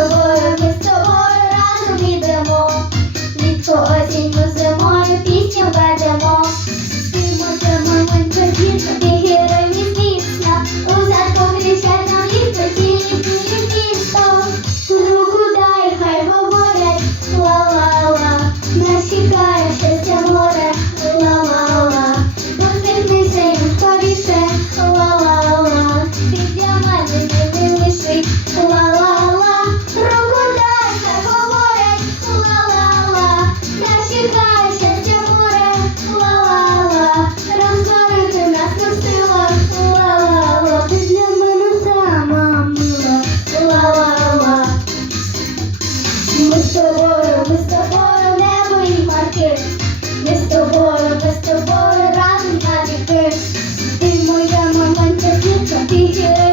тобою, ми з тобою разом ідемо, влітку осінь teacher.